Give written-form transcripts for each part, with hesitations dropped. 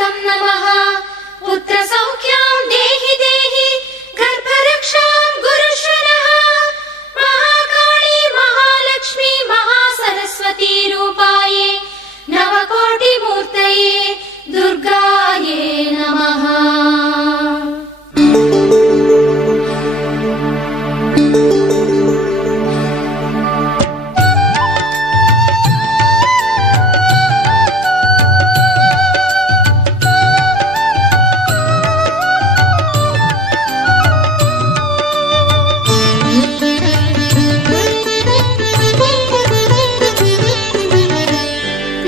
गणपतयं नमः पुत्रसौख्यं देहि देहि गर्भरक्षां गुरुशनः महाकाली महालक्ष्मी महासरस्वती रूपाये नवकोटिमूर्तये दुर्गाये नमः।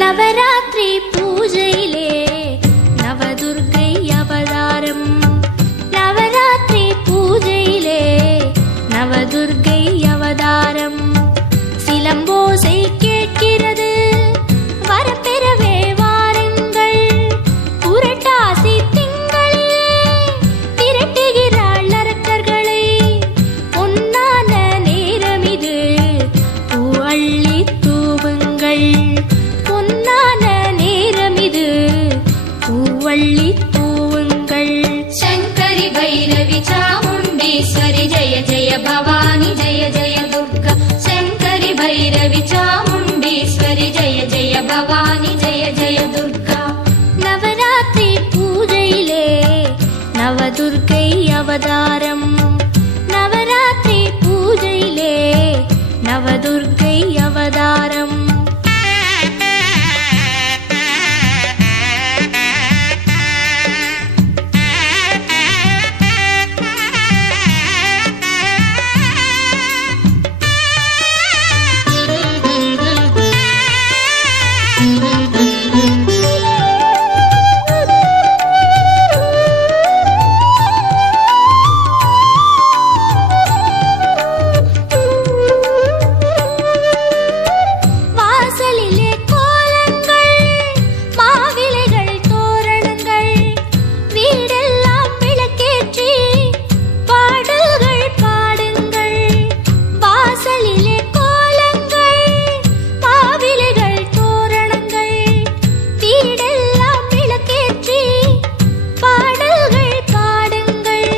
நவராத்திரி பூஜையிலே நவதுர்க்கை அவதாரம். நவராத்திரி பூஜையிலே நவதுர்க்கை அவதாரம். சிலம்போசை கேட்கிறது வரப்பெறவே வாருங்கள். புரட்டாசி திங்களிலே திரட்டுகிறாள் அரக்கர்களை. பொன்னான நேரம் இது பூவள்ளி தூவுங்கள். பொன்னான நேரம் இது பூவள்ளி தூவுங்கள். शंकरि भैरवि चामुण्डेश्वरि जय जय भवानी जय जय दुर्गा. शंकरि भैरवि चामुण्डेश्वरि जय जय भवानी जय जय दुर्गा. நவராத்திரி பூஜையிலே நவதுர்க்கை அவதாரம். நவராத்திரி பூஜையிலே நவதுர்க்கை அவதாரம். வாசலிலே கோலங்கள் மாவிலைகள் தோரணங்கள் வீடெல்லாம் விளக்கேற்றி பாடல்கள் பாடுங்கள். வாசலிலே கோலங்கள் மாவிலைகள் தோரணங்கள் வீடெல்லாம் விளக்கேற்றி பாடல்கள் பாடுங்கள்.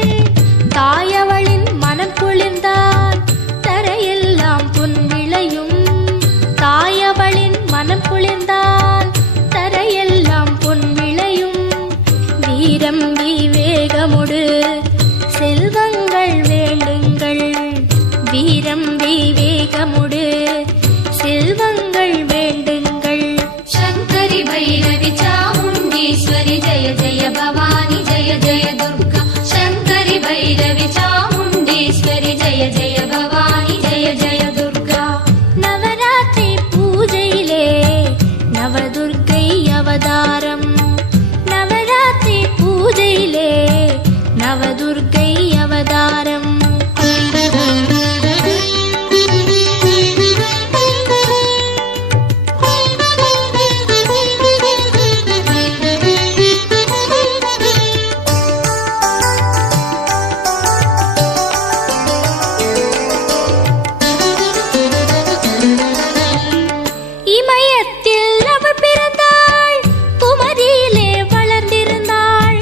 தாயவளின் மனம் குளிர்ந்தால் தரையெல்லாம் பொன் விளையும். தாயவளின் மனம் குளிர்ந்தால் தரையெல்லாம் பொன் விளையும். வீரம் விவேகமுடு செல்வங்கள் வேண்டுங்கள். வீரம் விவேகமுடு செல்வங்கள் வேண்டுங்கள். शंकरि भैरवि चामुण्डेश्वरि जय जय भवानी जय जय दुर्गा. शंकरि भैरवि चामुण्डेश्वरि जय जय भवानी जय जय दुर्गा. நவராத்திரி பூஜையிலே நவதுர்க்கை அவதாரம். நவராத்திரி பூஜையிலே நவதுர்க்கை அவதாரம். இமயத்தில் அவள் பிறந்தாள். குமரியிலே வளர்ந்திருந்தாள்.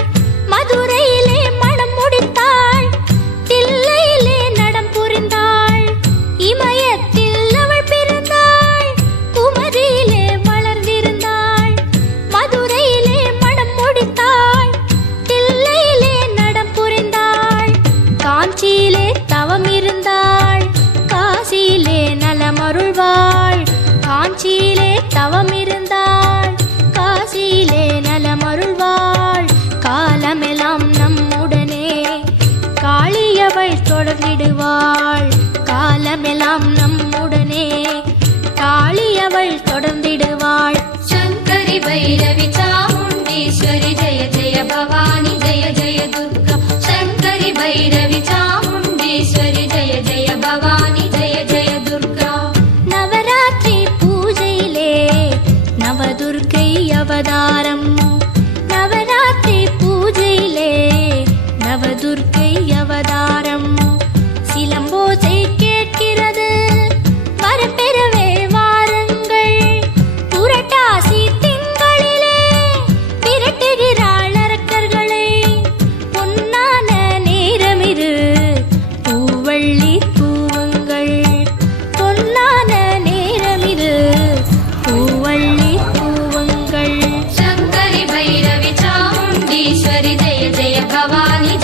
மதுரையிலே மணம் முடித்தாள். தில்லையிலே நடம் புரிந்தாள். இமயத்தில் அவள் பிறந்தாள். குமரியிலே வளர்ந்திருந்தாள். மதுரையிலே மணம் முடித்தாள். தில்லையிலே நடம் புரிந்தாள். காஞ்சியிலே தவம் இருந்தாள். காசியிலே நலமருள்வாள். காஞ்சியிலே தவம் இருந்தாள். காசியிலே நலமருள்வாள். காலமெல்லாம் நம்முடனே காளியவள் தொடர்ந்திடுவாள். காலமெல்லாம் நம்முடனே காளியவள் தொடர்ந்திடுவாள். शंकरि भैरवि चामुण्डेश्वरि जय जय भवानी जय जय दुर्गा. शंकरि भैरवि चामुण्डेश्वरि जय जय भवानी जय जय दुर्गा. நவராத்திரி பூஜையிலே நவதுர்க்கை அவதாரம். நவராத்திரி பூஜையிலே நவதுர்க்கை அவதாரம். சிலம்போசை கேட்கிறது வரப்பெறவே வாருங்கள். புரட்டாசி திங்களிலே விரட்டுகிறாள் चामुण्डेश्वरि जय जय भवानी